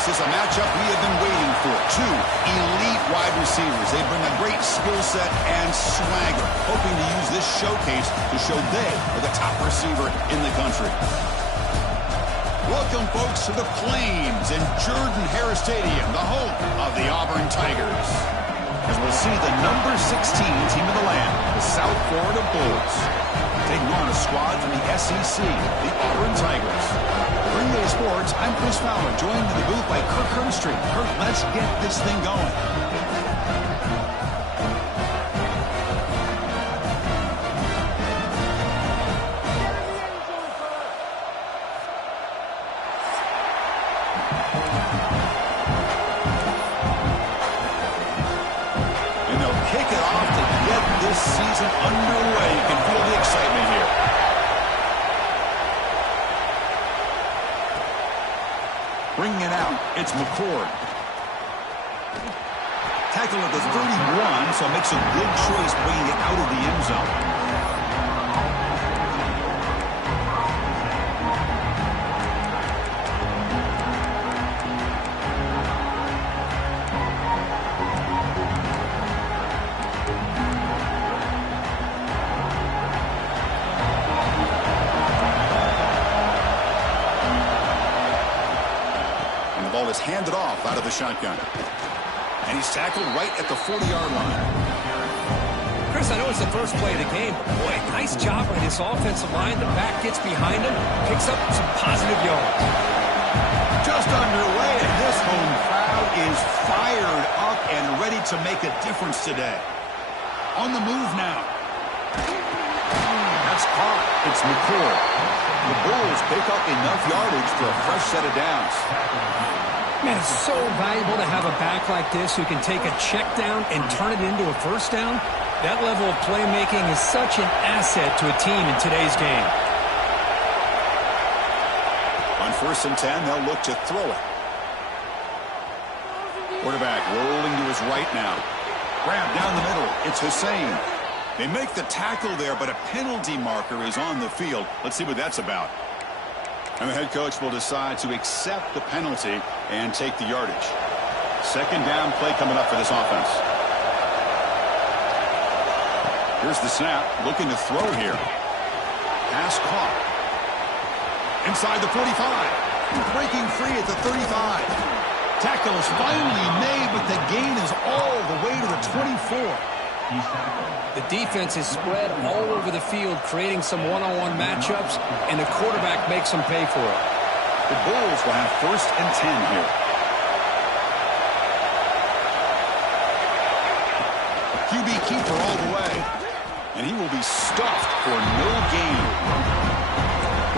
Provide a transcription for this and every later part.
This is a matchup we have been waiting for. Two elite wide receivers. They bring a great skill set and swagger, hoping to use this showcase to show they are the top receiver in the country. Welcome, folks, to the Plains in Jordan-Hare Stadium, the home of the Auburn Tigers. As we'll see the number 16 team of the land, the South Florida Boyz, taking on a squad from the SEC, the Auburn Tigers. For EA Sports, I'm Chris Fowler, joined in the booth by Kirk Herbstreit. Kirk, let's get this thing going. And they'll kick it off to get this season underway. You can feel the excitement here. Bringing it out, it's McCord. Tackle at the 31, so makes a good choice bringing it out of the end zone. Is handed off out of the shotgun. And he's tackled right at the 40-yard line. Chris, I know it's the first play of the game, but boy, nice job by this offensive line. The back gets behind him, picks up some positive yards. Just underway, and this home crowd is fired up and ready to make a difference today. On the move now. That's caught. It's McCord. The Bulls pick up enough yardage for a fresh set of downs. Man, it's so valuable to have a back like this who can take a check down and turn it into a first down. That level of playmaking is such an asset to a team in today's game. On 1st and 10, they'll look to throw it. Quarterback rolling to his right now. Grab down the middle. It's Hussein. They make the tackle there, but a penalty marker is on the field. Let's see what that's about. And the head coach will decide to accept the penalty and take the yardage. Second down play coming up for this offense. Here's the snap, looking to throw here. Pass caught. Inside the 45. Breaking free at the 35. Tackle is finally made, but the gain is all the way to the 24. The defense is spread all over the field, creating some one-on-one matchups, and the quarterback makes them pay for it. The Bulls will have 1st and 10 here. QB keeper all the way. And he will be stuffed for no gain.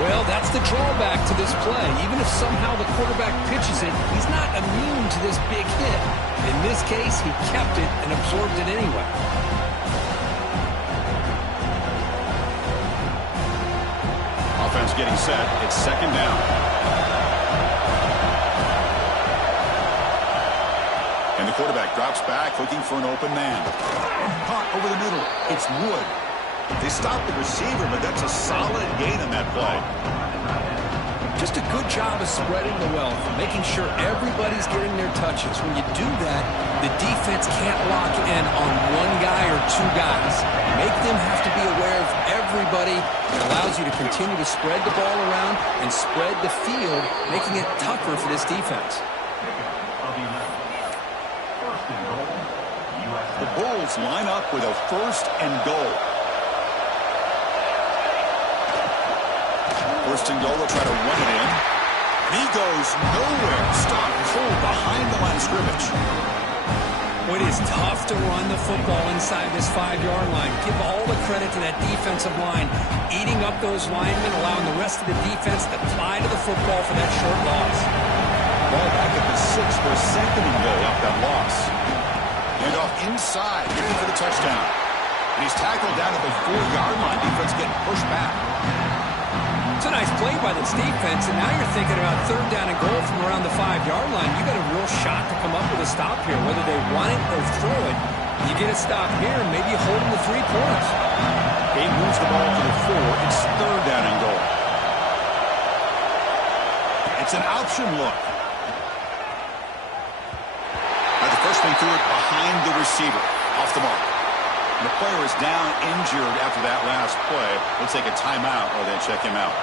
Well, that's the drawback to this play. Even if somehow the quarterback pitches it, he's not immune to this big hit. In this case, he kept it and absorbed it anyway. Offense getting set. It's second down. And the quarterback drops back, looking for an open man. Caught over the middle. It's Wood. They stop the receiver, but that's a solid gain on that play. Just a good job of spreading the wealth, making sure everybody's getting their touches. When you do that, the defense can't lock in on one guy or two guys. Make them have to be aware of everybody. It allows you to continue to spread the ball around and spread the field, making it tougher for this defense. The Bulls line up with a 1st and goal. 1st and goal, they'll try to run it in. And he goes nowhere. Stopped cold behind the line of scrimmage. It is tough to run the football inside this 5-yard line. Give all the credit to that defensive line, eating up those linemen, allowing the rest of the defense to fly to the football for that short loss. Ball back at the 6 for a 2nd and goal off that loss. And off inside, looking for the touchdown. And he's tackled down at the 4-yard line. Defense getting pushed back. It's a nice play by this defense, and now you're thinking about 3rd down and goal from around the 5-yard line. You got a real shot to come up with a stop here, whether they run it or throw it. You get a stop here, and maybe you hold them to 3 points. He moves the ball to the 4. It's 3rd down and goal. It's an option look. Wrestling through it behind the receiver. Off the mark. The player is down injured after that last play. We'll take a timeout or then check him out.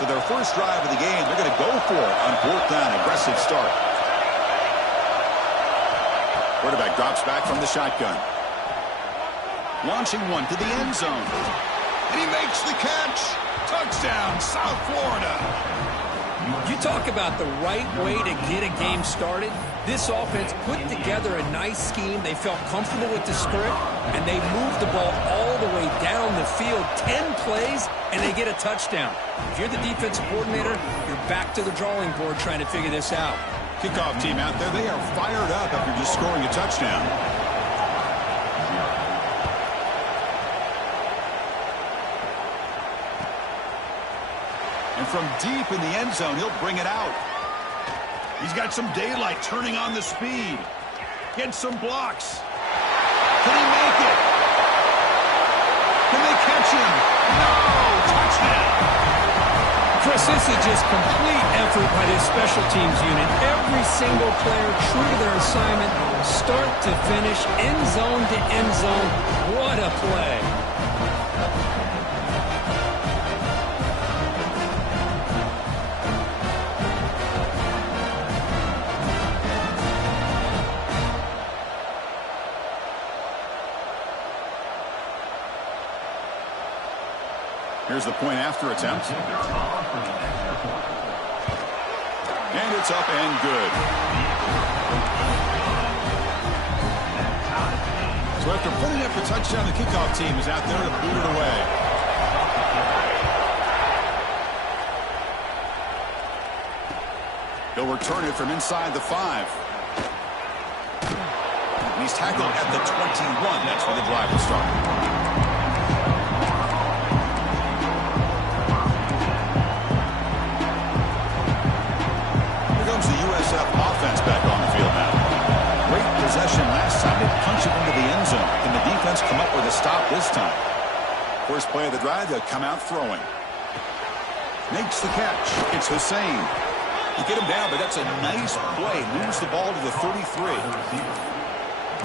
So their first drive of the game, they're going to go for it on fourth down. Aggressive start. Quarterback drops back from the shotgun. Launching one to the end zone. And he makes the catch. Touchdown, South Florida. You talk about the right way to get a game started. This offense put together a nice scheme. They felt comfortable with the script, and they moved the ball all the way down the field. 10 plays, and they get a touchdown. If you're the defensive coordinator, you're back to the drawing board trying to figure this out. Kickoff team out there, they are fired up after just scoring a touchdown. And from deep in the end zone, he'll bring it out. He's got some daylight turning on the speed. Gets some blocks. Can he make it? Can they catch him? No! Touchdown! Chris, this is just complete effort by this special teams unit. Every single player true to their assignment, start to finish, end zone to end zone. What a play. Here's the point after attempt. And it's up and good. So after putting up the touchdown, the kickoff team is out there to boot it away. He'll return it from inside the 5. And he's tackled at the 21. That's where the drive will start. Offense back on the field now. Great possession last time. They punch it into the end zone. Can the defense come up with a stop this time? First play of the drive, they'll come out throwing. Makes the catch. It's Hussein. You get him down, but that's a nice play. Moves the ball to the 33.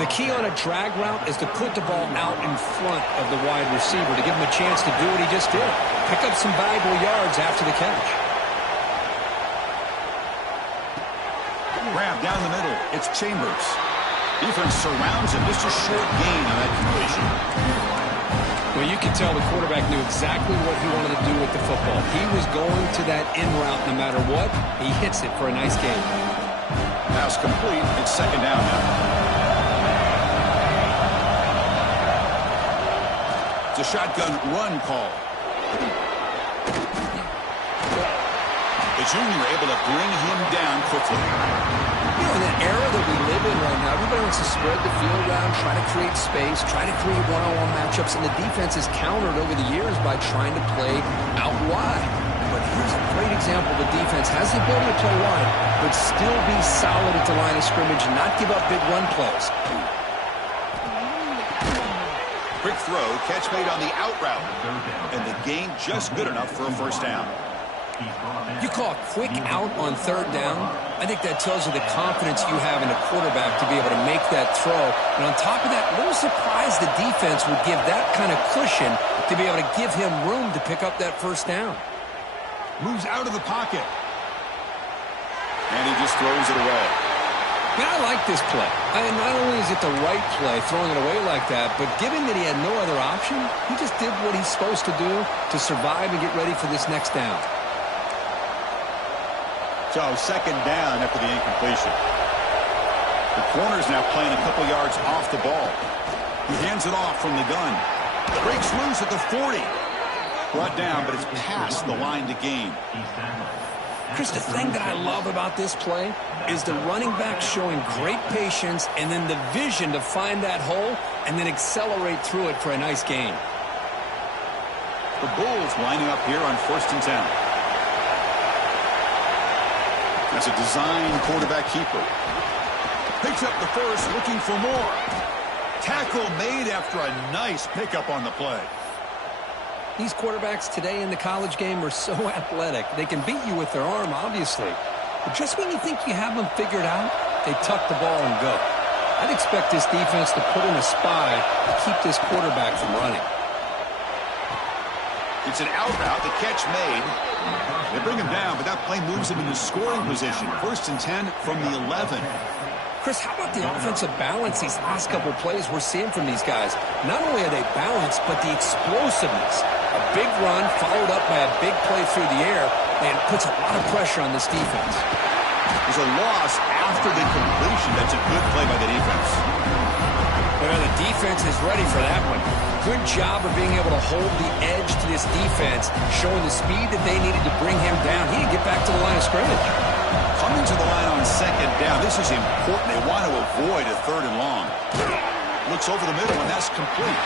The key on a drag route is to put the ball out in front of the wide receiver to give him a chance to do what he just did. Pick up some valuable yards after the catch. Grab down the middle. It's Chambers. Defense surrounds him. Just a short gain on that completion. Well, you can tell the quarterback knew exactly what he wanted to do with the football. He was going to that in route no matter what. He hits it for a nice gain. Pass complete. It's second down now. It's a shotgun run call. The junior able to bring him down quickly. You know, in the era that we live in right now, everybody wants to spread the field around, try to create space, try to create one-on-one matchups, and the defense is countered over the years by trying to play out wide. But here's a great example. The defense has the ability to play wide, but still be solid at the line of scrimmage and not give up big run plays. Quick throw, catch made on the out route, and the gain just good enough for a first down. You call a quick out on third down. I think that tells you the confidence you have in a quarterback to be able to make that throw. And on top of that, a little surprised the defense would give that kind of cushion to be able to give him room to pick up that first down. Moves out of the pocket. And he just throws it away. Man, I like this play. Not only is it the right play, throwing it away like that, but given that he had no other option, he just did what he's supposed to do to survive and get ready for this next down. So second down after the incompletion. The corner's now playing a couple yards off the ball. He hands it off from the gun. Breaks loose at the 40. Brought down, but it's past the line to gain. Chris, the thing that I love about this play is the running back showing great patience and then the vision to find that hole and then accelerate through it for a nice gain. The Bulls lining up here on 1st and 10. That's a design quarterback keeper. Picks up the first, looking for more. Tackle made after a nice pickup on the play. These quarterbacks today in the college game are so athletic. They can beat you with their arm, obviously. But just when you think you have them figured out, they tuck the ball and go. I'd expect this defense to put in a spy to keep this quarterback from running. It's an out route, the catch made. They bring him down, but that play moves him into scoring position. 1st and 10 from the 11. Chris, how about the offensive balance these last couple plays we're seeing from these guys? Not only are they balanced, but the explosiveness. A big run followed up by a big play through the air, and puts a lot of pressure on this defense. There's a loss after the completion. That's a good play by the defense. Well, the defense is ready for that one. Good job of being able to hold the edge to this defense, showing the speed that they needed to bring him down. He didn't get back to the line of scrimmage. Coming to the line on 2nd down. This is important. They want to avoid a 3rd and long. Looks over the middle, and that's complete.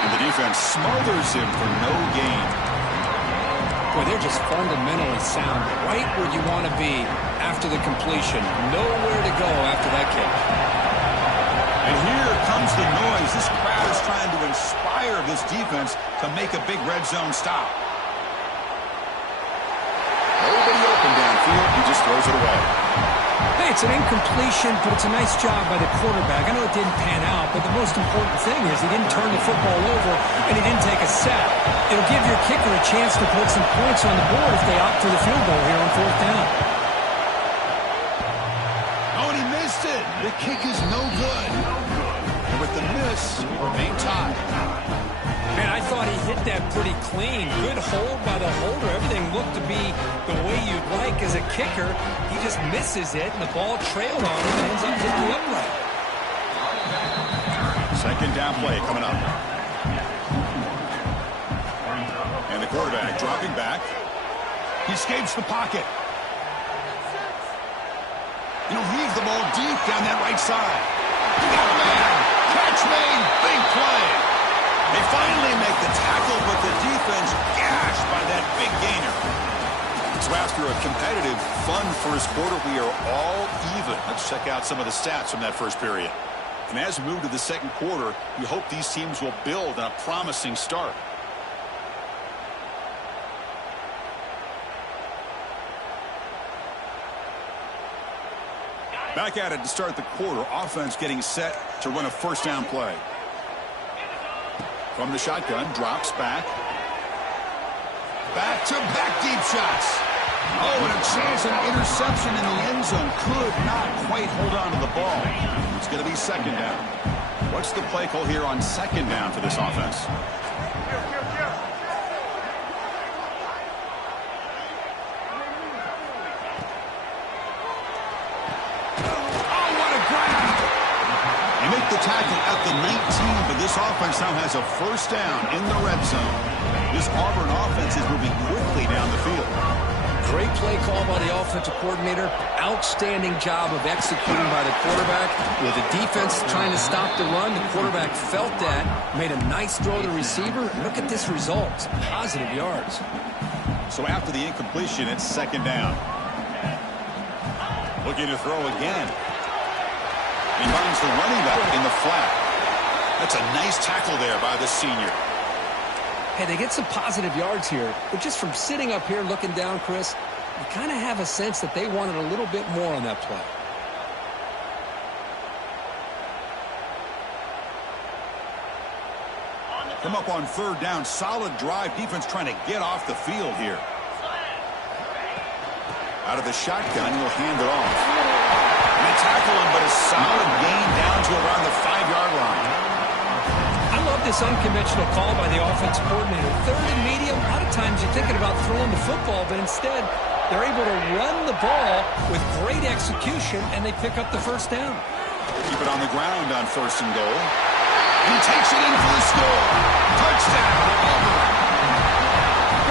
And the defense smothers him for no gain. Boy, they're just fundamentally sound, right where you want to be after the completion. Nowhere to go after that kick. And here comes the noise. This crowd is trying to inspire this defense to make a big red zone stop. Nobody open downfield. He just throws it away. Hey, it's an incompletion, but it's a nice job by the quarterback. I know it didn't pan out, but the most important thing is he didn't turn the football over and he didn't take a sack. It'll give your kicker a chance to put some points on the board if they opt for the field goal here on 4th down. Oh, and he missed it. The kick is no good. And with the miss, he remained tied. Man, I thought he hit that pretty clean. Good hold by the holder. Everything looked to be the way you'd like as a kicker. He just misses it, and the ball trailed on him and ends up hitting the upright. 2nd down play coming up. And the quarterback dropping back. He escapes the pocket. He'll heave the ball deep down that right side. He got a man. Catch made. Big play. They finally make the tackle, but the defense gashed by that big gainer. So after a competitive, fun first quarter, we are all even. Let's check out some of the stats from that first period. And as we move to the 2nd quarter, you hope these teams will build on a promising start. Back at it to start the quarter. Offense getting set to run a 1st down play. From the shotgun, drops back. Back-to-back deep shots. Oh, and a chance, an interception in the end zone. Could not quite hold on to the ball. It's going to be 2nd down. What's the play call here on 2nd down for this offense? The tackle at the 19, but this offense now has a 1st down in the red zone. This Auburn offense is moving quickly down the field. Great play call by the offensive coordinator. Outstanding job of executing by the quarterback. With the defense trying to stop the run, the quarterback felt that, made a nice throw to the receiver. Look at this result. Some positive yards. So after the incompletion, it's 2nd down. Looking to throw again. He finds the running back in the flat. That's a nice tackle there by the senior. Hey, they get some positive yards here, but just from sitting up here looking down, Chris, you kind of have a sense that they wanted a little bit more on that play. Come up on 3rd down. Solid drive. Defense trying to get off the field here. Out of the shotgun, he'll hand it off. They tackle him, but a solid gain down to around the 5-yard line. I love this unconventional call by the offensive coordinator. 3rd and medium, a lot of times you're thinking about throwing the football, but instead they're able to run the ball with great execution, and they pick up the 1st down. Keep it on the ground on 1st and goal. He takes it in for the score. Touchdown, Auburn.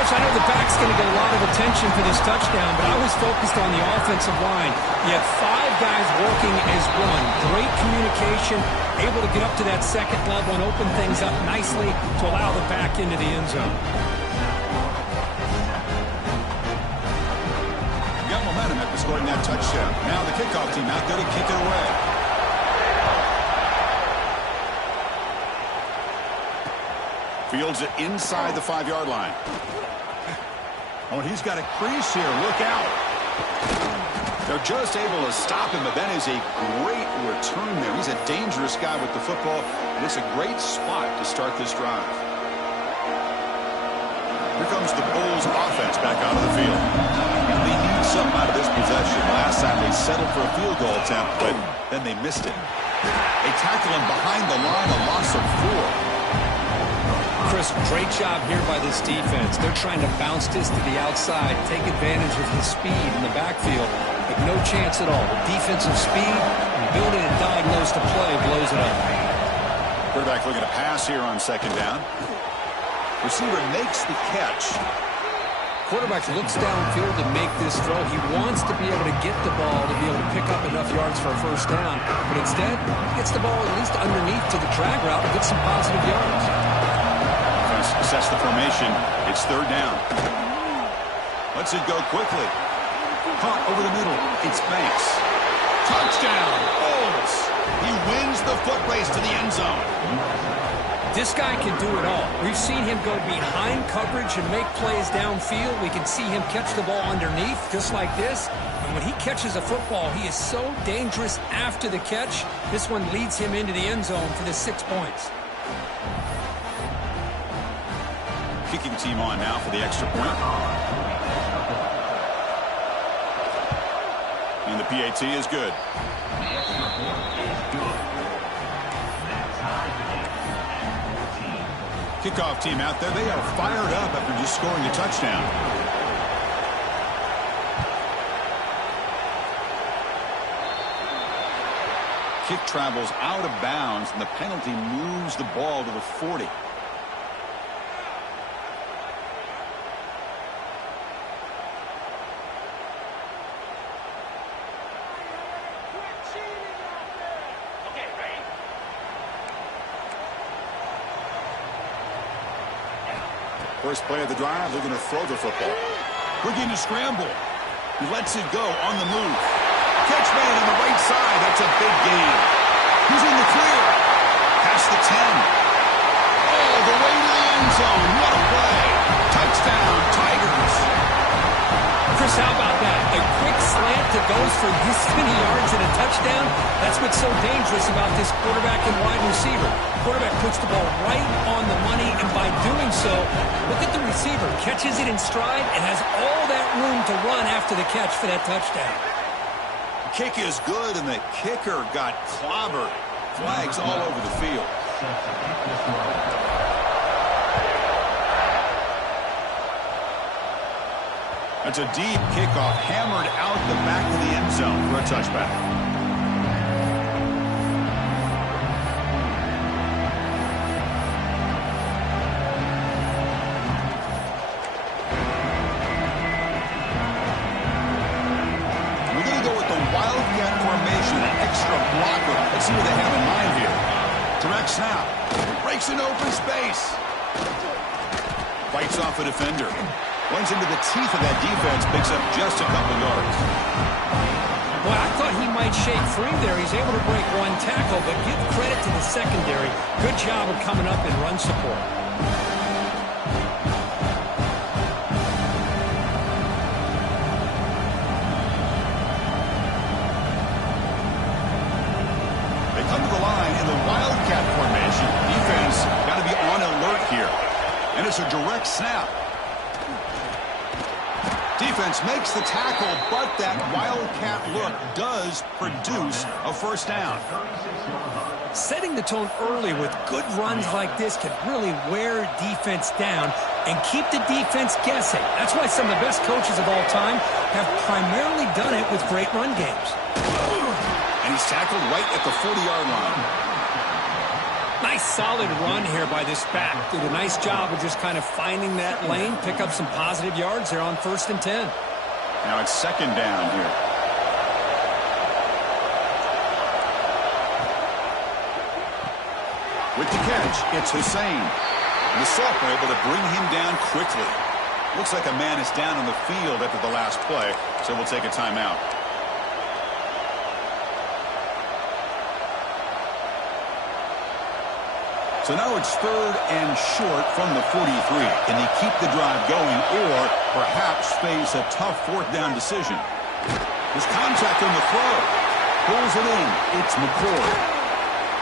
I know the back's going to get a lot of attention for this touchdown, but I was focused on the offensive line. You had 5 guys working as one. Great communication, able to get up to that 2nd level and open things up nicely to allow the back into the end zone. Got momentum after scoring that touchdown. Now the kickoff team out there to kick it away. Fields it inside the 5-yard line. Oh, he's got a crease here. Look out. They're just able to stop him, but that is a great return there. He's a dangerous guy with the football, and it's a great spot to start this drive. Here comes the Bulls offense back out of the field. And they need something out of this possession. Last time they settled for a field goal attempt, but then they missed it. They tackle him behind the line, a loss of 4. Chris, great job here by this defense. They're trying to bounce this to the outside, take advantage of his speed in the backfield, but no chance at all. The defensive speed and ability to diagnose the play blows it up. Quarterback looking to pass here on 2nd down. Receiver makes the catch. Quarterback looks downfield to make this throw. He wants to be able to get the ball to be able to pick up enough yards for a 1st down, but instead, he gets the ball at least underneath to the drag route and gets some positive yards. Sets the formation. It's 3rd down. Lets it go quickly. Punt over the middle. It's Banks. Touchdown, Bulls. He wins the foot race to the end zone. This guy can do it all. We've seen him go behind coverage and make plays downfield. We can see him catch the ball underneath, just like this. And when he catches a football, he is so dangerous after the catch. This one leads him into the end zone for the 6 points. Kicking team on now for the extra point. And the PAT is good. Kickoff team out there. They are fired up after just scoring a touchdown. Kick travels out of bounds, and the penalty moves the ball to the 40. First play of the drive, looking to throw the football. Looking to scramble. He lets it go on the move. Catch made on the right side. That's a big gain. He's in the clear. Past the 10. All the way to the end zone. What a play. Touchdown, Tigers. Chris, how about that? A quick slant that goes for this many yards and a touchdown. That's what's so dangerous about this quarterback and wide receiver. Quarterback puts the ball right on the money, and by doing so, look at the receiver. Catches it in stride and has all that room to run after the catch for that touchdown. Kick is good, and the kicker got clobbered. Flags all over the field. That's a deep kickoff, hammered out the back of the end zone for a touchback. We're going to go with the Wildcat formation, an extra blocker. Let's see what they have in mind here. Direct snap. Breaks an open space. Fights off a defender. Runs into the teeth of that defense, picks up just a couple yards. Well, I thought he might shake free there. He's able to break one tackle, but give credit to the secondary. Good job of coming up in run support. They come to the line in the Wildcat formation. Defense got to be on alert here. And it's a direct snap. Defense makes the tackle, but that Wildcat look does produce a 1st down. Setting the tone early with good runs like this can really wear defense down and keep the defense guessing. That's why some of the best coaches of all time have primarily done it with great run games. And he's tackled right at the 40-yard line. Nice solid run here by this back. Did a nice job of just kind of finding that lane, pick up some positive yards there on 1st and 10. Now it's 2nd down here. With the catch, it's Hussein. The sophomore able to bring him down quickly. Looks like a man is down on the field after the last play, so we'll take a timeout. So now it's 3rd and short from the 43. Can they keep the drive going or perhaps face a tough 4th down decision? There's contact on the throw. Pulls it in. It's McCord.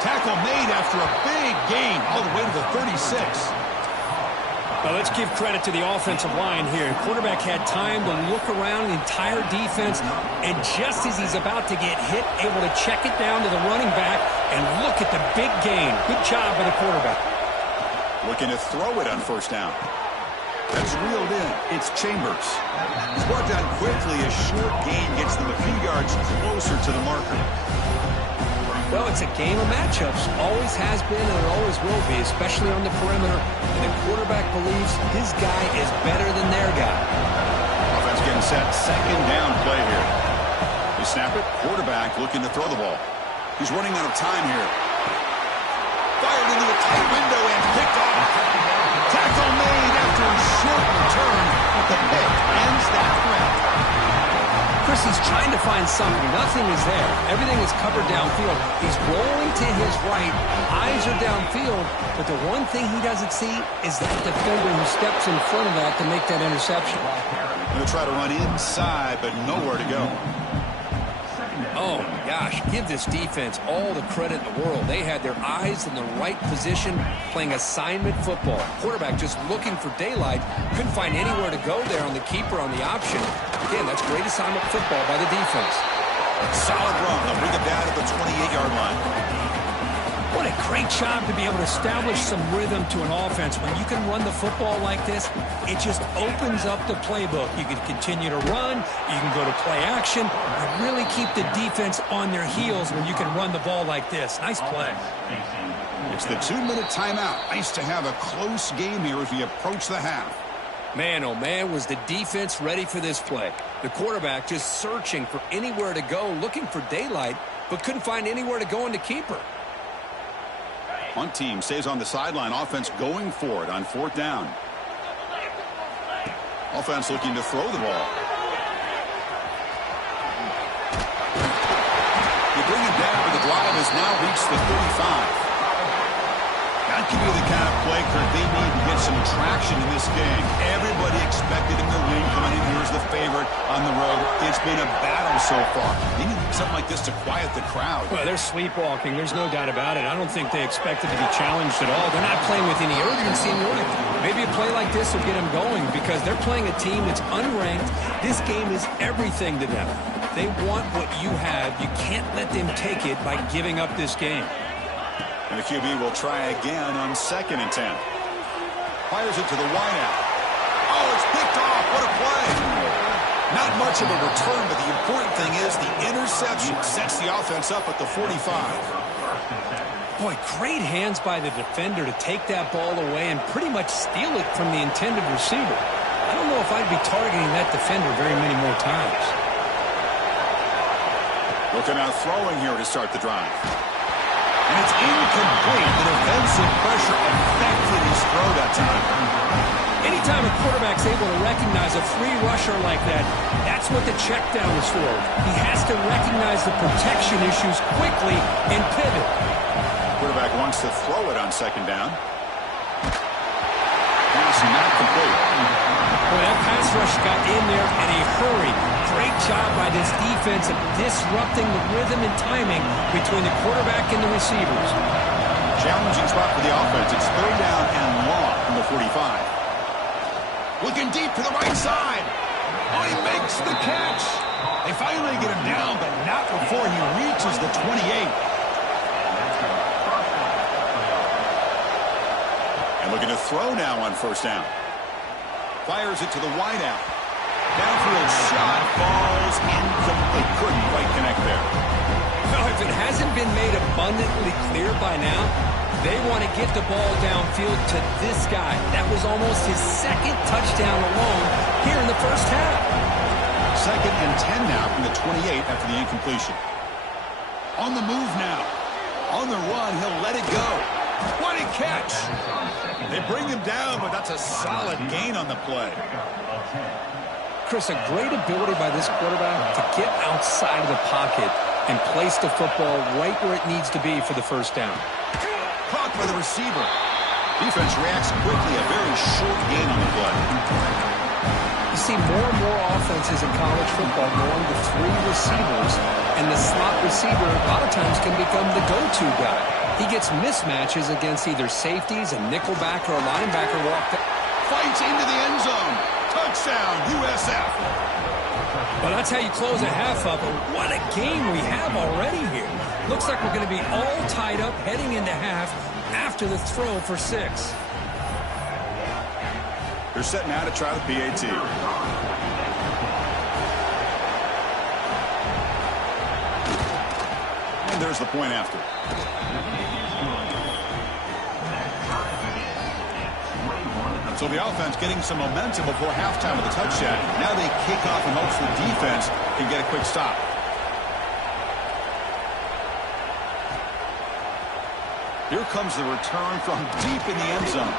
Tackle made after a big gain all the way to the 36. Well, let's give credit to the offensive line here. Quarterback had time to look around the entire defense, and just as he's about to get hit, able to check it down to the running back, and look at the big gain. Good job by the quarterback. Looking to throw it on 1st down. That's reeled in. It's Chambers. He's brought down quickly. A short gain gets them a few yards closer to the marker. Well, it's a game of matchups. Always has been and it always will be, especially on the perimeter. And the quarterback believes his guy is better than their guy. Offense getting set. 2nd down play here. They snap it. Quarterback looking to throw the ball. He's running out of time here. Fired into a tight window and picked off. Tackle made after a short return, but the pick ends that threat. Chris, he's trying to find something. Nothing is there. Everything is covered downfield. He's rolling to his right. Eyes are downfield. But the one thing he doesn't see is that defender who steps in front of that to make that interception. Going to try to run inside, but nowhere to go. Oh, my gosh. Give this defense all the credit in the world. They had their eyes in the right position playing assignment football. Quarterback just looking for daylight. Couldn't find anywhere to go there on the keeper on the option. Again, that's great assignment football by the defense. Solid run. They'll bring it down at the 28-yard line. What a great job to be able to establish some rhythm to an offense. When you can run the football like this, it just opens up the playbook. You can continue to run, you can go to play action, and really keep the defense on their heels when you can run the ball like this. Nice play. It's the 2-minute timeout. Nice to have a close game here as we approach the half. Man, oh man, was the defense ready for this play. The quarterback just searching for anywhere to go, looking for daylight, but couldn't find anywhere to go in the keeper. Punt team stays on the sideline. Offense going for it on 4th down. Offense looking to throw the ball. You bring it down, but the drive has now reached the 35. That could be the kind of play, Kurt, they need to get some traction in this game. Everybody expected him to win coming in here as the favorite on the road. It's been a battle so far. They need something like this to quiet the crowd. Well, they're sleepwalking. There's no doubt about it. I don't think they expected to be challenged at all. They're not playing with any urgency. Maybe a play like this will get them going because they're playing a team that's unranked. This game is everything to them. They want what you have. You can't let them take it by giving up this game. And the QB will try again on 2nd and 10. Fires it to the wideout. Oh, it's picked off. What a play. Not much of a return, but the important thing is the interception sets the offense up at the 45. Boy, great hands by the defender to take that ball away and pretty much steal it from the intended receiver. I don't know if I'd be targeting that defender very many more times. Looking out throwing here to start the drive. And it's incomplete. The defensive pressure affected his throw that time. Anytime a quarterback's able to recognize a free rusher like that, that's what the check down is for. He has to recognize the protection issues quickly and pivot. Quarterback wants to throw it on 2nd down. Pass not complete. Boy, that pass rush got in there in a hurry. Great job by this defense of disrupting the rhythm and timing between the quarterback and the receivers. Challenging spot for the offense. It's 3rd down and long from the 45. Looking deep to the right side. Oh, he makes the catch. They finally get him down, but not before he reaches the 28. And looking to throw now on 1st down. Fires it to the wideout. Downfield shot falls incomplete. Couldn't quite connect there. Well, if it hasn't been made abundantly clear by now, they want to get the ball downfield to this guy. That was almost his 2nd touchdown alone here in the first half. 2nd and 10 now from the 28 after the incompletion. On the move now. On the run, he'll let it go. What a catch! They bring him down, but that's a solid gain on the play. Chris, a great ability by this quarterback to get outside of the pocket and place the football right where it needs to be for the 1st down. Caught by the receiver. Defense reacts quickly. A very short gain on the play. You see more and more offenses in college football going to 3 receivers, and the slot receiver a lot of times can become the go-to guy. He gets mismatches against either safeties, a nickelback, or a linebacker walk. Fights into the end zone. Touchdown, USF. But that's how you close a half up. What a game we have already here. Looks like we're going to be all tied up heading into half after the throw for 6. They're set now to try the PAT. And there's the point after. So the offense getting some momentum before halftime with a touchdown. Now they kick off in hopes the defense can get a quick stop. Here comes the return from deep in the end zone.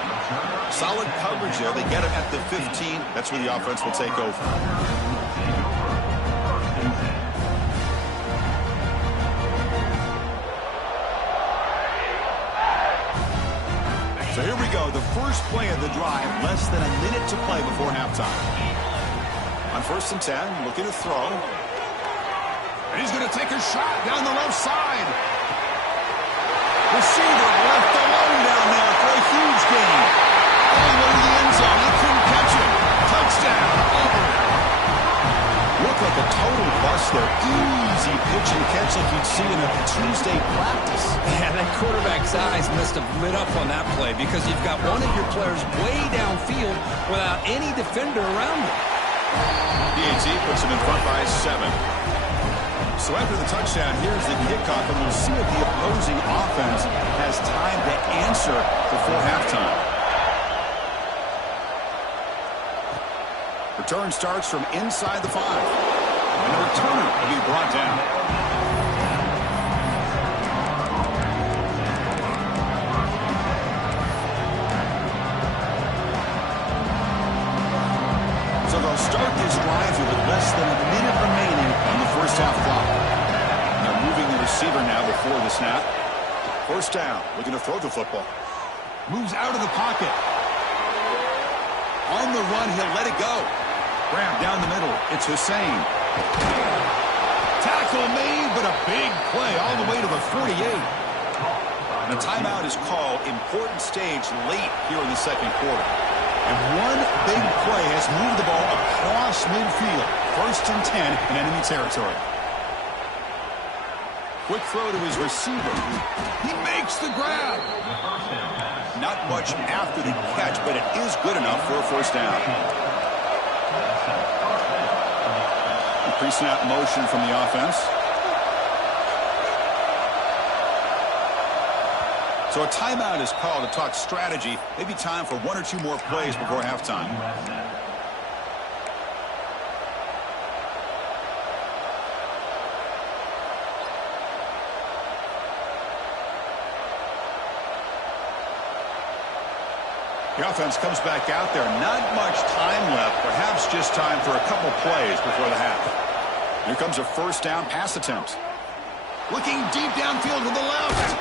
Solid coverage there. They get it at the 15. That's where the offense will take over. So here we go. The first play of the drive. Less than a minute to play before halftime. On 1st and 10, looking to throw. And he's going to take a shot down the left side. Receiver left alone down there for a huge gain. All the way to the end zone. He couldn't catch him. Touchdown. Looked like a total bust there. Easy pitch and catch like you'd see in a Tuesday practice. Yeah, that quarterback's eyes must have lit up on that play because you've got one of your players way downfield without any defender around him. PAT puts him in front by 7. So after the touchdown, here's the kickoff, and we'll see if the opposing offense has time to answer before halftime. Return starts from inside the 5. And the returner will be brought down. So they'll start this drive with less than a minute remaining on the first half clock. They're moving the receiver now before the snap. First down, looking to throw the football. Moves out of the pocket. On the run, he'll let it go. Grab down the middle. It's Hussein. Tackle made, but a big play all the way to the 48. And a timeout is called. Important stage late here in the second quarter. And one big play has moved the ball across midfield. 1st and 10 in enemy territory. Quick throw to his receiver. He makes the grab. Not much after the catch, but it is good enough for a first down. Pre-snap motion from the offense. So a timeout is called to talk strategy. Maybe time for 1 or 2 more plays before halftime. The offense comes back out there. Not much time left. Perhaps just time for a couple plays before the half. Here comes a first down pass attempt. Looking deep downfield to the left.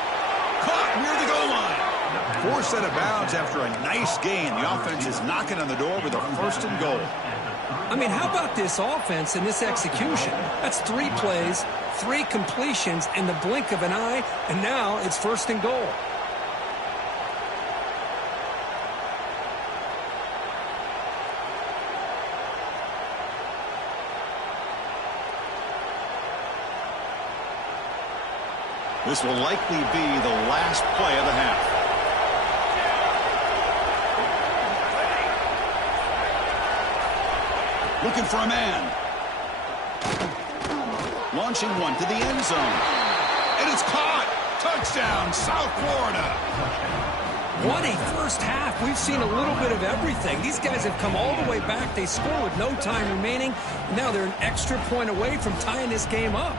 Caught near the goal line. Forced out of bounds after a nice gain. The offense is knocking on the door with a 1st and goal. I mean, how about this offense and this execution? That's 3 plays, 3 completions in the blink of an eye, and now it's 1st and goal. This will likely be the last play of the half. Looking for a man. Launching one to the end zone. And it's caught. Touchdown, South Florida. What a first half. We've seen a little bit of everything. These guys have come all the way back. They score with no time remaining. Now they're an extra point away from tying this game up.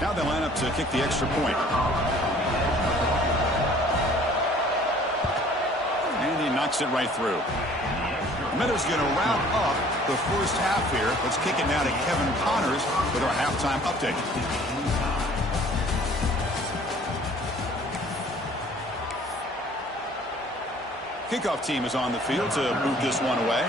Now they line up to kick the extra point. And he knocks it right through. Meadows going to round up the first half here. Let's kick it now to Kevin Connors with our halftime update. Kickoff team is on the field to move this one away.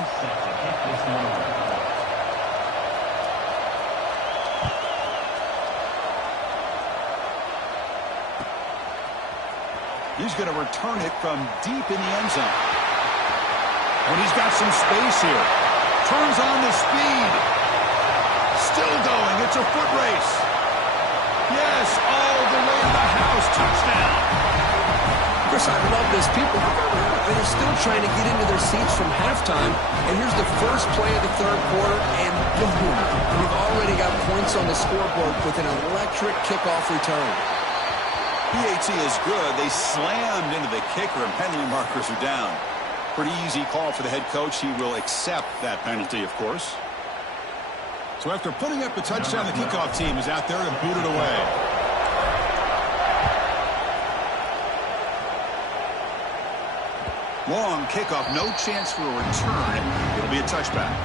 He's going to return it from deep in the end zone. And he's got some space here. Turns on the speed. Still going. It's a foot race. Yes, all the way to the house. Touchdown. Chris, I love this. People are still trying to get into their seats from halftime. And here's the first play of the third quarter. And boom, we've already got points on the scoreboard with an electric kickoff return. PAT is good. They slammed into the kicker, and penalty markers are down. Pretty easy call for the head coach. He will accept that penalty, of course. So after putting up the touchdown, the kickoff team is out there to boot it away. Long kickoff, no chance for a return. It'll be a touchback.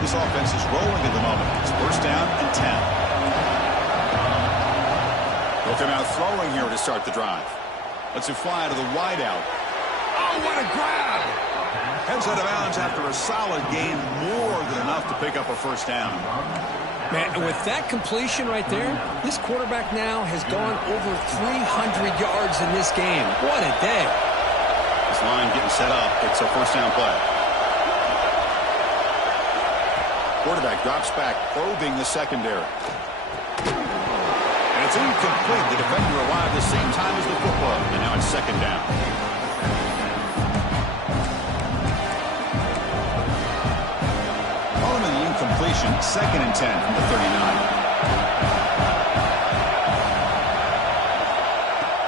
This offense is rolling at the moment. It's first down and 10. They'll come out throwing here to start the drive. Let's it fly to the wideout. Oh, what a grab! Heads out of bounds after a solid gain, more than enough to pick up a first down. Man, and with that completion right there, this quarterback now has gone over 300 yards in this game. What a day. This line getting set up. It's a first down play. Quarterback drops back, probing the secondary. And it's incomplete. The defender arrived the same time as the football. And now it's second down. Following the incompletion, second and 10 from the 39.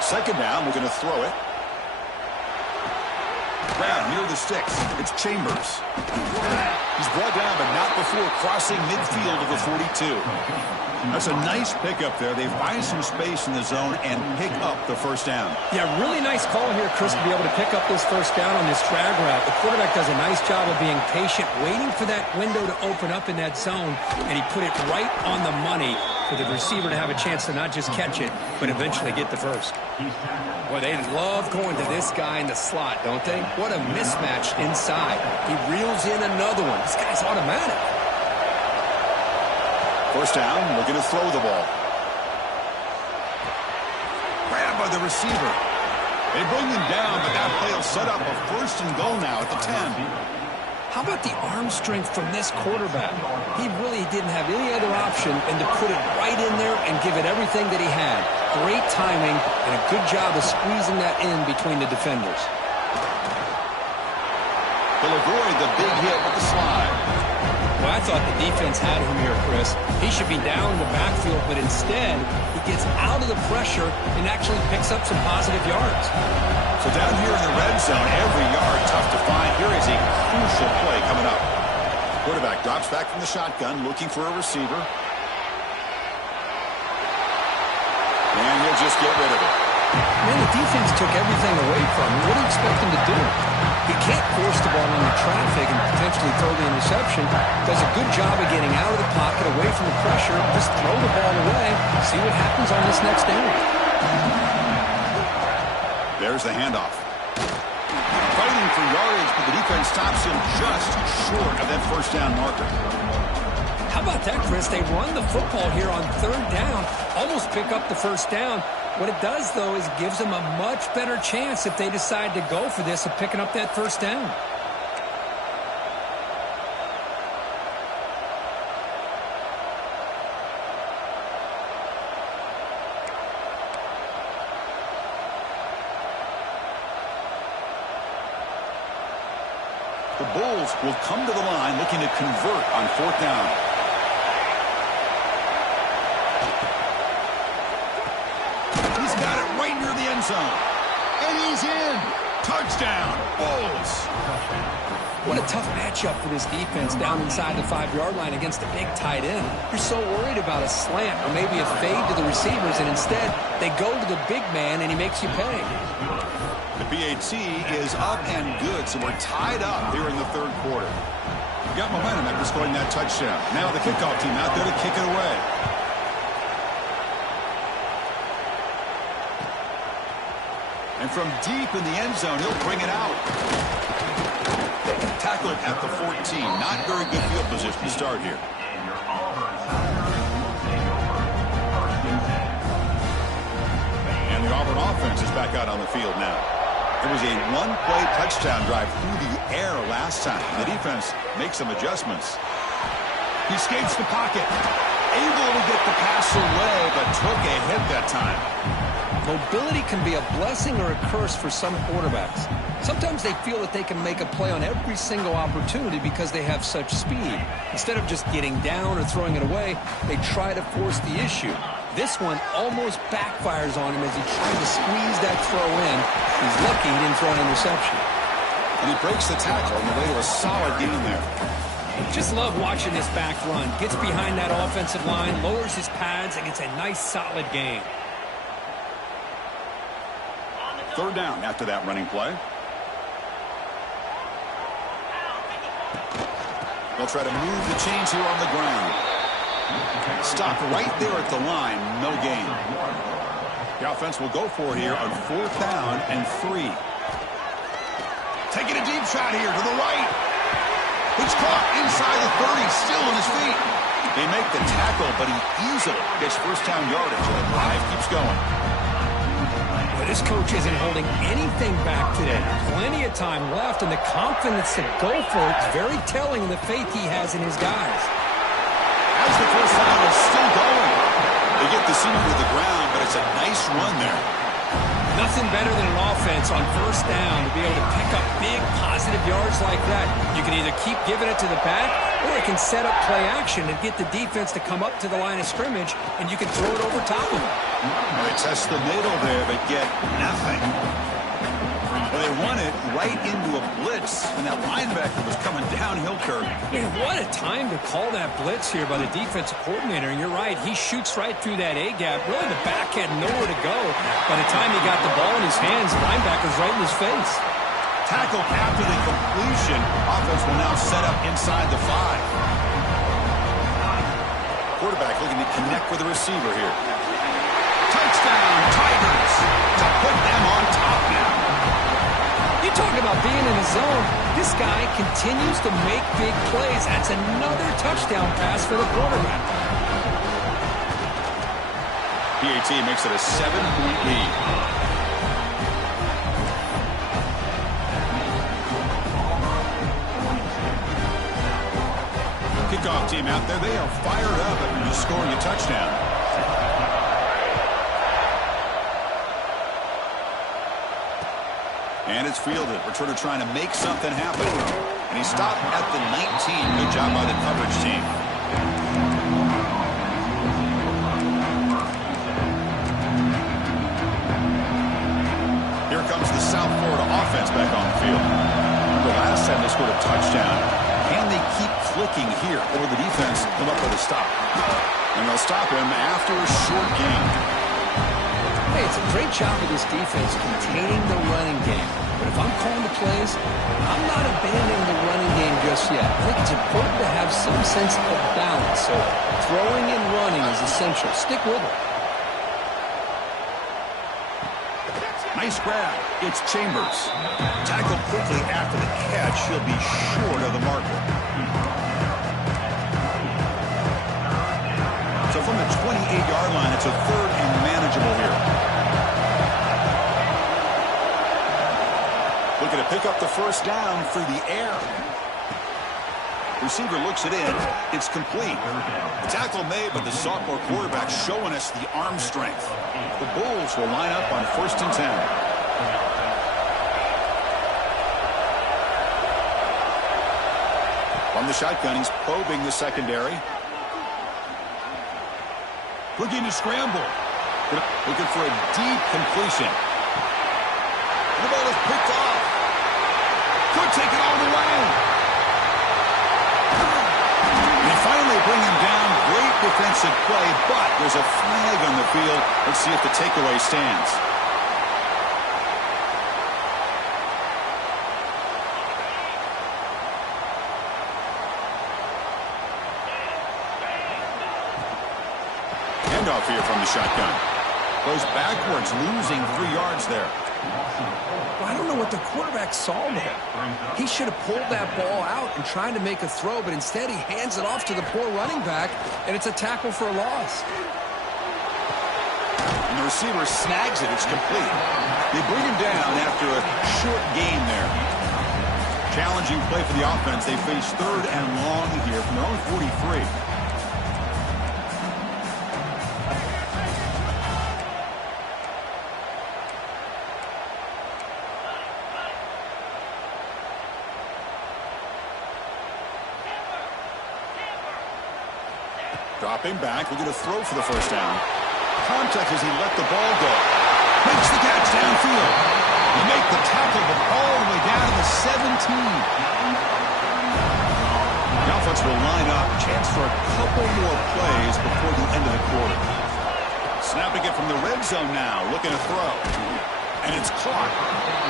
Second down, we're going to throw it. Brown near the sticks. It's Chambers. He's brought down, but not before crossing midfield of the 42. That's a nice pickup there. They find some space in the zone and pick up the first down. Yeah, really nice call here, Chris, to be able to pick up this first down on this drag route. The quarterback does a nice job of being patient, waiting for that window to open up in that zone, and he put it right on the money for the receiver to have a chance to not just catch it, but eventually get the first. Boy, they love going to this guy in the slot, don't they? What a mismatch inside. He reels in another one. This guy's automatic. First down, we're going to throw the ball. Grabbed by the receiver. They bring him down, but that play will set up a first and goal now at the 10. How about the arm strength from this quarterback? He really didn't have any other option than to put it right in there and give it everything that he had. Great timing and a good job of squeezing that in between the defenders. He'll avoid the big hit with the slide. Well, I thought the defense had him here, Chris. He should be down in the backfield, but instead, he gets out of the pressure and actually picks up some positive yards. So down here in the red zone, every yard tough to find. Here is a crucial play coming up. Quarterback drops back from the shotgun, looking for a receiver. And he'll just get rid of it. Man, the defense took everything away from him. What do you expect him to do? He can't force the ball into traffic and potentially throw the interception. Does a good job of getting out of the pocket, away from the pressure. Just throw the ball away. See what happens on this next down. There's the handoff. Fighting for yardage, but the defense stops him just short of that first down marker. How about that, Chris? They run the football here on third down, almost pick up the first down. What it does, though, is it gives them a much better chance if they decide to go for this of picking up that first down. The Bulls will come to the line looking to convert on fourth down. He's got it right near the end zone. And he's in. Touchdown, Bulls. What a tough matchup for this defense down inside the 5-yard line against a big tight end. You're so worried about a slant or maybe a fade to the receivers, and instead they go to the big man and he makes you pay. The PAT is up and good, so we're tied up here in the third quarter. We got momentum after scoring that touchdown. Now the kickoff team out there to kick it away. And from deep in the end zone, he'll bring it out. Tackled at the 14. Not very good field position to start here. And the Auburn offense is back out on the field now. It was a one-play touchdown drive through the air last time. The defense makes some adjustments. He escapes the pocket. Able to get the pass away, but took a hit that time. Mobility can be a blessing or a curse for some quarterbacks. Sometimes they feel that they can make a play on every single opportunity because they have such speed. Instead of just getting down or throwing it away, they try to force the issue. This one almost backfires on him as he tried to squeeze that throw in. He's lucky he didn't throw an interception. And he breaks the tackle on the way to a solid gain there. Just love watching this back run. Gets behind that offensive line, lowers his pads, and gets a nice solid gain. Third down after that running play. They'll try to move the chains here on the ground. Stop right there at the line. No gain. The offense will go for it here on 4th down and 3. Taking a deep shot here to the right. He's caught inside the 30, still on his feet. They make the tackle, but he easily gets first down yardage, and the drive keeps going. But this coach isn't holding anything back today. Plenty of time left, and the confidence to go for it is very telling in the faith he has in his guys. As the first down is still going. They get the center to the ground, but it's a nice run there. Nothing better than an offense on first down to be able to pick up big positive yards like that. You can either keep giving it to the back, or it can set up play action and get the defense to come up to the line of scrimmage, and you can throw it over top of them. They test the middle there, but get nothing. Well, they run it right into a blitz, and that linebacker was coming downhill, Kirk. Man, what a time to call that blitz here by the defensive coordinator. And you're right, he shoots right through that A-gap. Really, the back had nowhere to go. By the time he got the ball in his hands, the linebacker's right in his face. Tackle after the completion. Offense will now set up inside the 5. Quarterback looking to connect with the receiver here. Touchdown, Tigers, to put them on top now. You talk about being in the zone. This guy continues to make big plays. That's another touchdown pass for the quarterback. PAT makes it a 7-point lead. Kickoff team out there, they are fired up after just scoring a touchdown. And it's fielded. Returner trying to make something happen. And he stopped at the 19. Good job by the coverage team. Here comes the South Florida offense back on the field. The last time they scored a touchdown. Can they keep clicking here, or will the defense come up with a stop? And they'll stop him after a short gain. Hey, it's a great job of this defense containing the running game. But if I'm calling the plays, I'm not abandoning the running game just yet. I think it's important to have some sense of balance. So throwing and running is essential. Stick with it. Nice grab. It's Chambers. Tackled quickly after the catch. He'll be short of the marker. So from the 28-yard line, it's a third and manageable here. Looking to pick up the first down through the air. Receiver looks it in. It's complete. The tackle made, but the sophomore quarterback showing us the arm strength. The Bulls will line up on 1st and 10. From the shotgun, he's probing the secondary. Looking to scramble. Looking for a deep completion. The ball is picked off. Could take it all the way. play, but there's a flag on the field. Let's see if the takeaway stands. Handoff here from the shotgun. Goes backwards, losing 3 yards there. I don't know what the quarterback saw there. He should have pulled that ball out and tried to make a throw, but instead he hands it off to the poor running back, and it's a tackle for a loss. And the receiver snags it. It's complete. They bring him down after a short gain there. Challenging play for the offense. They face 3rd and long here from their own 43. Dropping back, we're going to throw for the first down. Contact as he let the ball go. Makes the catch downfield. He make the tackle, but all the way down to the 17. The offense will line up. Chance for a couple more plays before the end of the quarter. Snapping it from the red zone now. Looking to throw. And it's caught.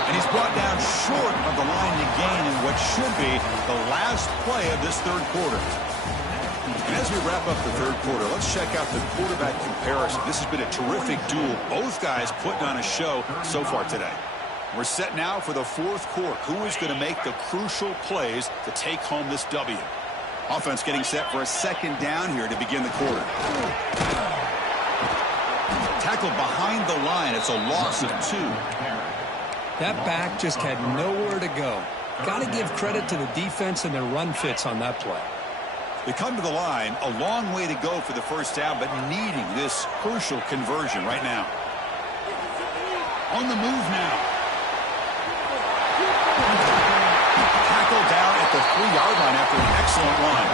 And he's brought down short of the line to gain in what should be the last play of this 3rd quarter. And as we wrap up the 3rd quarter, let's check out the quarterback comparison. This has been a terrific duel. Both guys putting on a show so far today. We're set now for the 4th quarter. Who is going to make the crucial plays to take home this W? Offense getting set for a 2nd down here to begin the quarter. Tackle behind the line. It's a loss of 2. That back just had nowhere to go. Got to give credit to the defense and their run fits on that play. They come to the line, a long way to go for the first down, but needing this crucial conversion right now. On the move now. Tackle down at the 3-yard line after an excellent run.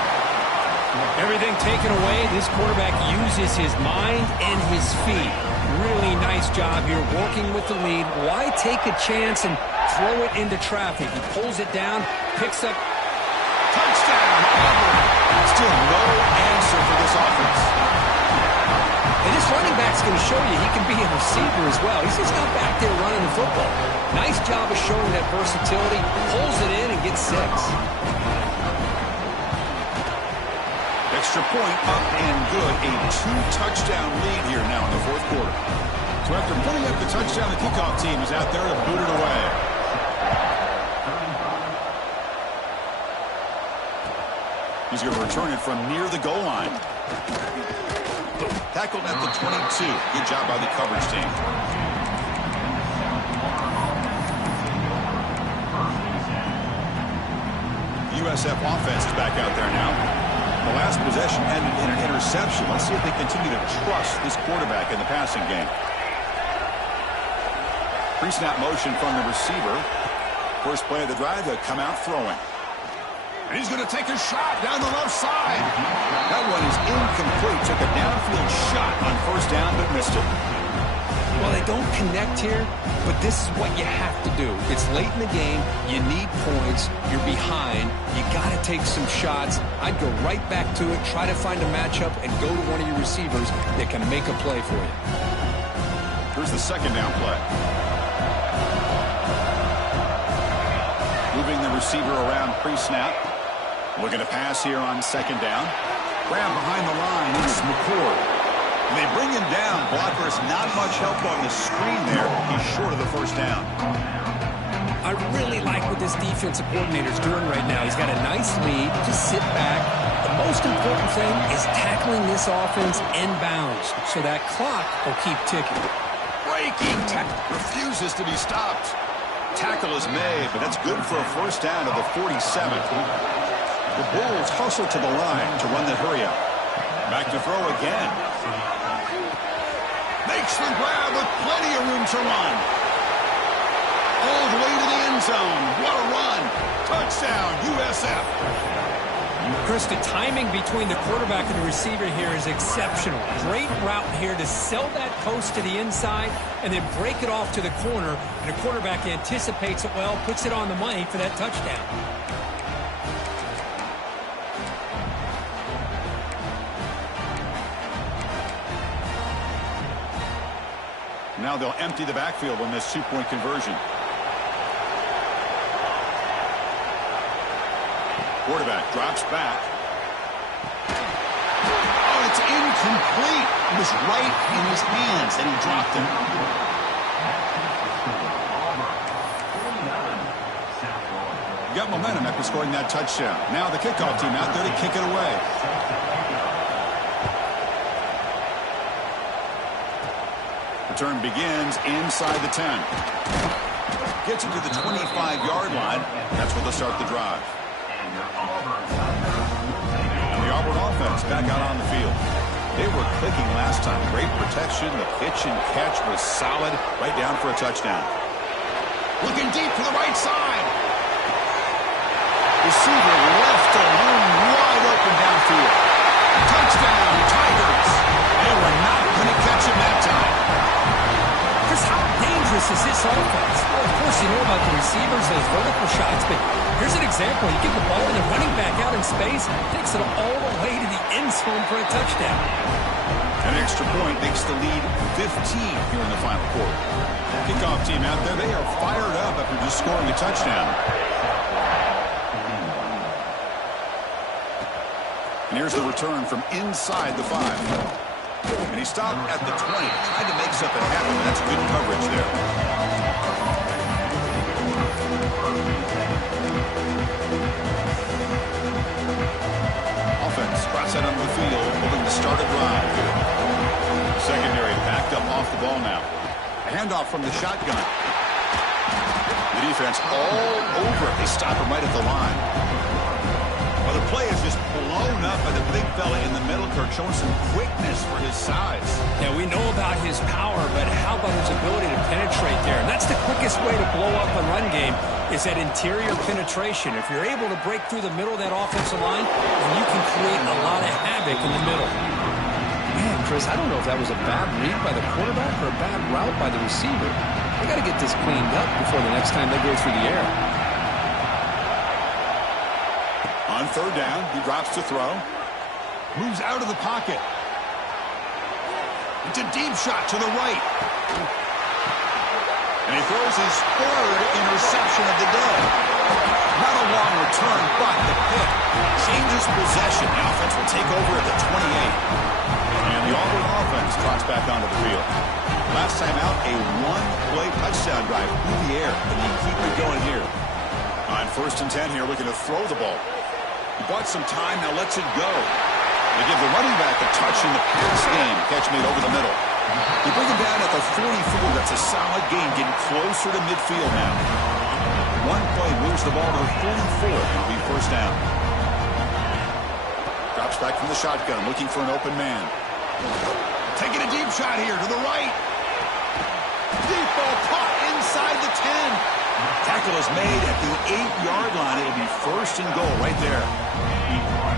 Everything taken away, this quarterback uses his mind and his feet. Really nice job here working with the lead. Why take a chance and throw it into traffic? He pulls it down, picks up. Touchdown, still no answer for this offense. And this running back's going to show you he can be a receiver as well. He's just not back there running the football. Nice job of showing that versatility. Pulls it in and gets 6. Extra point up and good. A 2-touchdown lead here now in the 4th quarter. So after putting up the touchdown, the kickoff team is out there to boot it away. He's going to return it from near the goal line. Tackled at the 22. Good job by the coverage team. USF offense is back out there now. The last possession ended in an interception. Let's see if they continue to trust this quarterback in the passing game. Pre-snap motion from the receiver. First play of the drive, they'll come out throwing. And he's going to take a shot down the left side. That one is incomplete. Took a downfield shot on first down, but missed it. Well, they don't connect here, but this is what you have to do. It's late in the game. You need points. You're behind. You got to take some shots. I'd go right back to it, try to find a matchup, and go to one of your receivers that can make a play for you. Here's the 2nd down play. Moving the receiver around pre-snap. Looking to pass here on 2nd down. Grab behind the line. It's McCord. And they bring him down. Blockers not much help on the screen there. He's short of the first down. I really like what this defensive coordinator's doing right now. He's got a nice lead. Just sit back. The most important thing is tackling this offense inbounds so that clock will keep ticking. Breaking tackle. Refuses to be stopped. Tackle is made, but that's good for a first down to the 47. The Bulls hustle to the line to run that hurry up. Back to throw again. Makes the grab with plenty of room to run. All the way to the end zone. What a run. Touchdown, USF. Chris, the timing between the quarterback and the receiver here is exceptional. Great route here to sell that post to the inside and then break it off to the corner. And the quarterback anticipates it well, puts it on the money for that touchdown. Now they'll empty the backfield on this two-point conversion. Quarterback drops back. Oh, it's incomplete. It was right in his hands, and he dropped it. You got momentum after scoring that touchdown. Now the kickoff team out there to kick it away. Return begins inside the 10. Gets it to the 25-yard line. That's where they'll start the drive. And the Auburn offense back out on the field. They were clicking last time. Great protection. The pitch and catch was solid. Right down for a touchdown. Looking deep to the right side. Receiver left alone, wide open downfield. Touchdown, Tigers. They were not going to catch him that time. Chris, how dangerous is this offense? Well, of course, you know about the receivers, those vertical shots, but here's an example. You give the ball and the running back out in space, takes it all the way to the end zone for a touchdown. An extra point makes the lead 15 here in the final quarter. Kickoff team out there, they are fired up after just scoring a touchdown. And here's the return from inside the 5. And he stopped at the 20, tried to make something happen. That's good coverage there. Offense cross out onto the field, hoping to start a drive here. Secondary backed up off the ball now. A handoff from the shotgun. The defense all over it. They stop him right at the line. Well, the play is just blown up by the big fella in the middle, Kirk, showing some quickness for his size. Yeah, we know about his power, but how about his ability to penetrate there? And that's the quickest way to blow up a run game, is that interior penetration. If you're able to break through the middle of that offensive line, then you can create a lot of havoc in the middle. Man, Chris, I don't know if that was a bad read by the quarterback or a bad route by the receiver. They got to get this cleaned up before the next time they go through the air. On third down, he drops to throw. Moves out of the pocket. It's a deep shot to the right. And he throws his third interception of the day. Not a long return, but the pick changes possession. The offense will take over at the 28. And the Auburn offense trots back onto the field. Last time out, a one-play touchdown drive through the air. And you keep it going here. On 1st and 10 here, looking to throw the ball. He bought some time, now lets it go. They give the running back a touch in the pass game. Catch made over the middle. They bring him down at the 44. That's a solid gain, getting closer to midfield now. One play moves the ball to the 44. It'll be first down. Drops back from the shotgun, looking for an open man. Taking a deep shot here to the right. Deep ball caught inside the 10. Tackle is made at the 8-yard line. It'll be first and goal right there.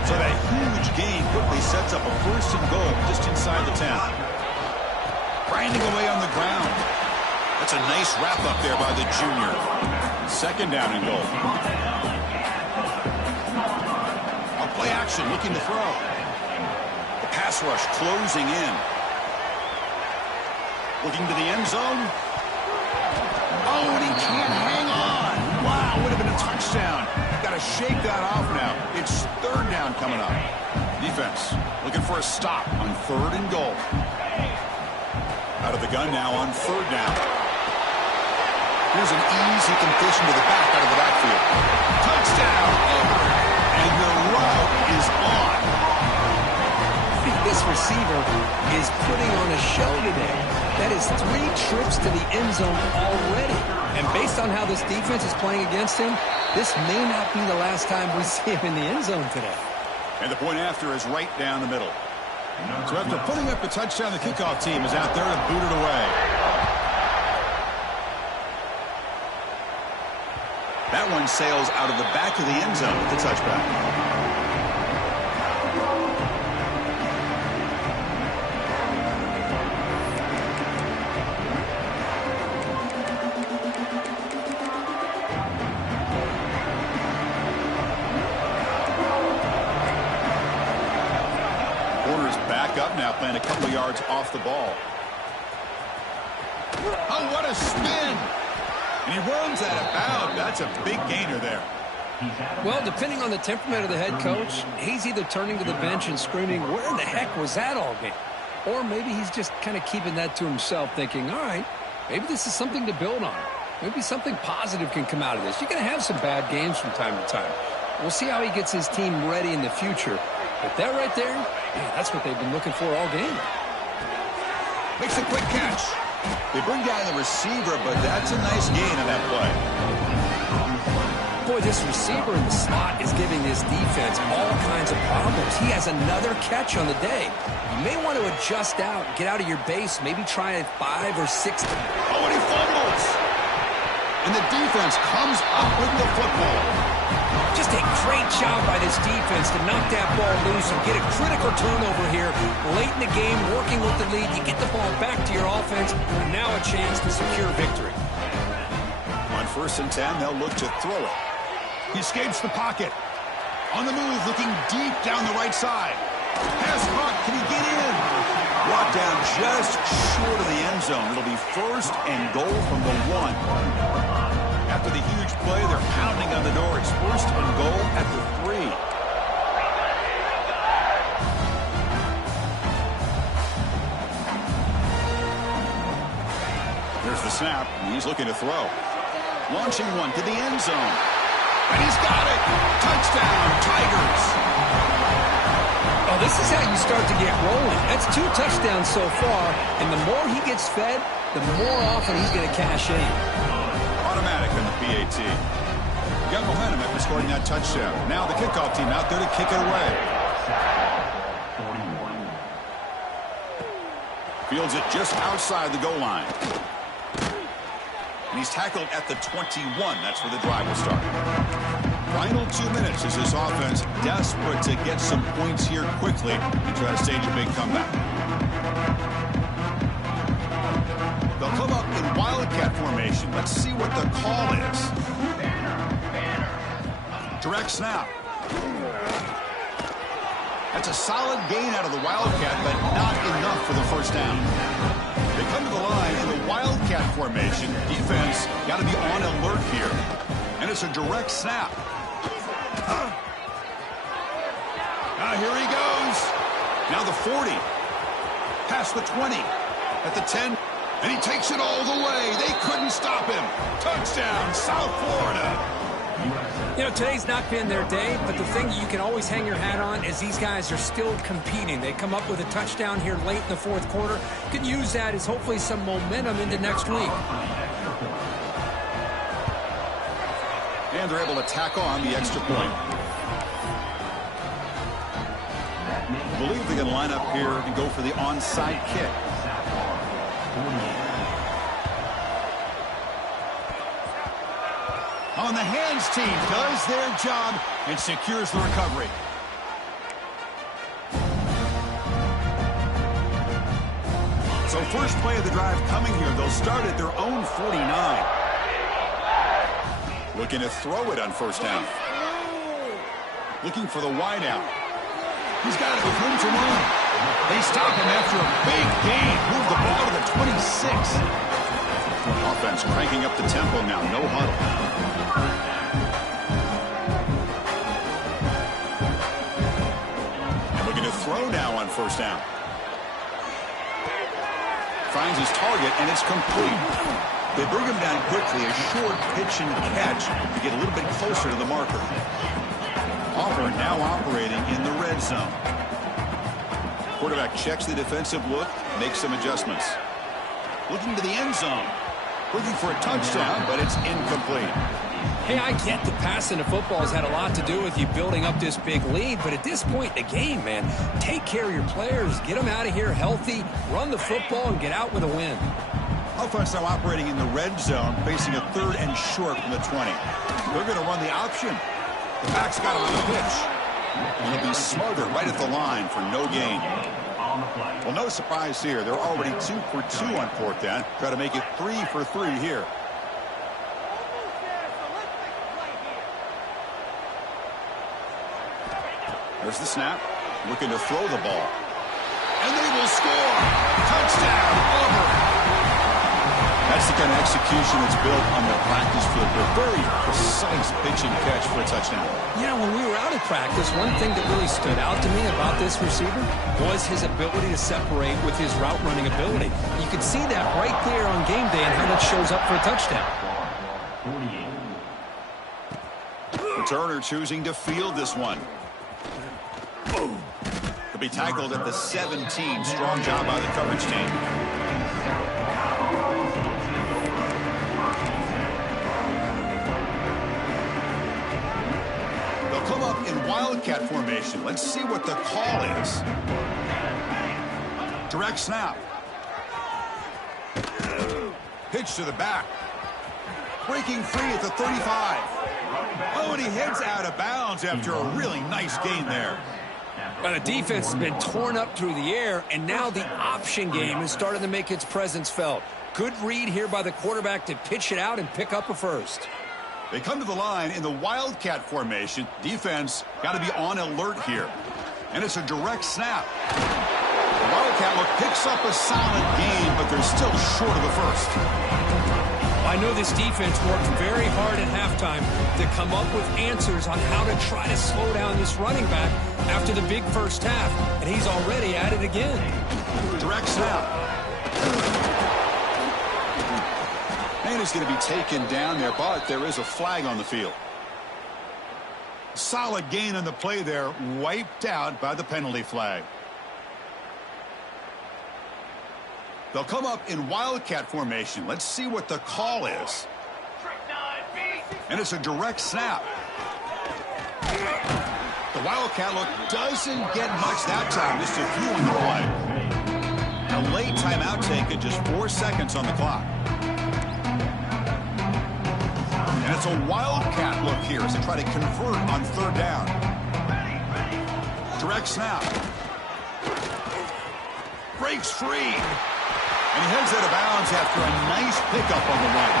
So that huge gain quickly sets up a first and goal just inside the 10. Grinding away on the ground. That's a nice wrap up there by the junior. Second down and goal. A play action looking to throw. The pass rush closing in. Looking to the end zone. Oh, and he can't hang on. Wow, would have been a touchdown. Got to shake that off now. It's third down coming up. Defense looking for a stop on 3rd and goal. Out of the gun now on 3rd down. Here's an easy completion to the back out of the backfield. Touchdown. And the route is on. This receiver is putting on a show today. That is 3 trips to the end zone already. And based on how this defense is playing against him, this may not be the last time we see him in the end zone today. And the point after is right down the middle. So after putting up the touchdown, the kickoff team is out there to boot it away. That one sails out of the back of the end zone with the touchback. Up now, playing a couple of yards off the ball. Oh, what a spin. And he runs out of bounds. That's a big gainer there. Well, depending on the temperament of the head coach, he's either turning to the bench and screaming, where in the heck was that all game? Or maybe he's just kind of keeping that to himself, thinking, all right, maybe this is something to build on. Maybe something positive can come out of this. You're going to have some bad games from time to time. We'll see how he gets his team ready in the future. But that right there, man, that's what they've been looking for all game. Makes a quick catch. They bring down the receiver, but that's a nice gain on that play. Boy, this receiver in the slot is giving this defense all kinds of problems. He has another catch on the day. You may want to adjust out, get out of your base, maybe try a 5 or 6. Oh, and he fumbles. And the defense comes up with the football. Just a great job by this defense to knock that ball loose and get a critical turnover here late in the game, working with the lead. You get the ball back to your offense, and now a chance to secure victory. On 1st and 10, they'll look to throw it. He escapes the pocket. On the move, looking deep down the right side. Pass caught. Can he get in? Brought down just short of the end zone. It'll be 1st and goal from the 1. After the huge play, they're pounding on the door. It's 1st and goal at the 3. There's the snap. He's looking to throw. Launching one to the end zone. And he's got it. Touchdown, Tigers. Oh, this is how you start to get rolling. That's 2 touchdowns so far, and the more he gets fed, the more often he's going to cash in. Automatic on the PAT. Got momentum after scoring that touchdown. Now the kickoff team out there to kick it away. Fields it just outside the goal line. And he's tackled at the 21. That's where the drive will start. Final 2 minutes as this offense desperate to get some points here quickly and try to stage a big comeback. They'll come up in Wildcat formation. Let's see what the call is. Direct snap. That's a solid gain out of the Wildcat, but not enough for the first down. They come to the line in the Wildcat formation. Defense got to be on alert here. And it's a direct snap. Here he goes. Now the 40. Past the 20. At the 10. And he takes it all the way. They couldn't stop him. Touchdown, South Florida. You know, today's not been their day, but the thing you can always hang your hat on is these guys are still competing. They come up with a touchdown here late in the 4th quarter. Could use that as hopefully some momentum into next week. And they're able to tack on the extra point. I believe they can line up here and go for the onside kick. On the hands team does their job and secures the recovery. So first play of the drive coming here. They'll start at their own 49. Looking to throw it on 1st down. Looking for the wide out. He's got it with room to run. They stop him after a big gain. Move the ball to the 26. Offense cranking up the tempo now. No huddle. And looking to throw now on 1st down. Finds his target, and it's complete. They bring him down quickly. A short pitch and catch to get a little bit closer to the marker. Auburn now operating in the red zone. Quarterback checks the defensive look, makes some adjustments. Looking to the end zone. Looking for a touchdown, but it's incomplete. Hey, I get that passing the football has had a lot to do with you building up this big lead, but at this point in the game, man, take care of your players, get them out of here healthy, run the football, and get out with a win. Offense now operating in the red zone, facing a 3rd and short from the 20. They're going to run the option. The back's got him on the pitch. And he'll be smarter right at the line for no gain. Well, no surprise here. They're already 2 for 2 on 4th down. Try to make it 3 for 3 here. There's the snap. Looking to throw the ball. And they will score. Touchdown, Auburn. That's the kind of execution that's built on the practice field. A very precise pitch and catch for a touchdown. Yeah, when we were out of practice, one thing that really stood out to me about this receiver was his ability to separate with his route running ability. You could see that right there on game day and how that shows up for a touchdown. Turner choosing to field this one. To be tackled at the 17. Strong job by the coverage team. They'll come up in wildcat formation. Let's see what the call is. Direct snap. Pitch to the back. Breaking free at the 35. Oh, and he heads out of bounds after a really nice gain there. Well, the defense has been torn up through the air, and now the option game is starting to make its presence felt. Good read here by the quarterback to pitch it out and pick up a first. They come to the line in the wildcat formation. Defense got to be on alert here. And it's a direct snap. The wildcat look picks up a solid gain, but they're still short of the first. I know this defense worked very hard at halftime to come up with answers on how to try to slow down this running back after the big first half, and he's already at it again. Direct snap. Man is going to be taken down there, but there is a flag on the field. Solid gain on the play there, wiped out by the penalty flag. They'll come up in wildcat formation. Let's see what the call is. And it's a direct snap. The wildcat look doesn't get much that time. Just a few on the play. A late timeout taken, just 4 seconds on the clock. And it's a wildcat look here as they try to convert on third down. Direct snap. Breaks free. And he heads out of bounds after a nice pickup on the run.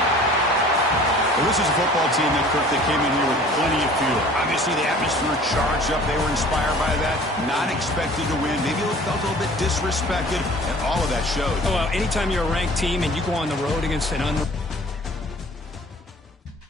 Well, this is a football team that came in here with plenty of fuel. Obviously, the atmosphere charged up. They were inspired by that. Not expected to win. Maybe felt a little bit disrespected, and all of that showed. Oh, well, anytime you're a ranked team and you go on the road against an unranked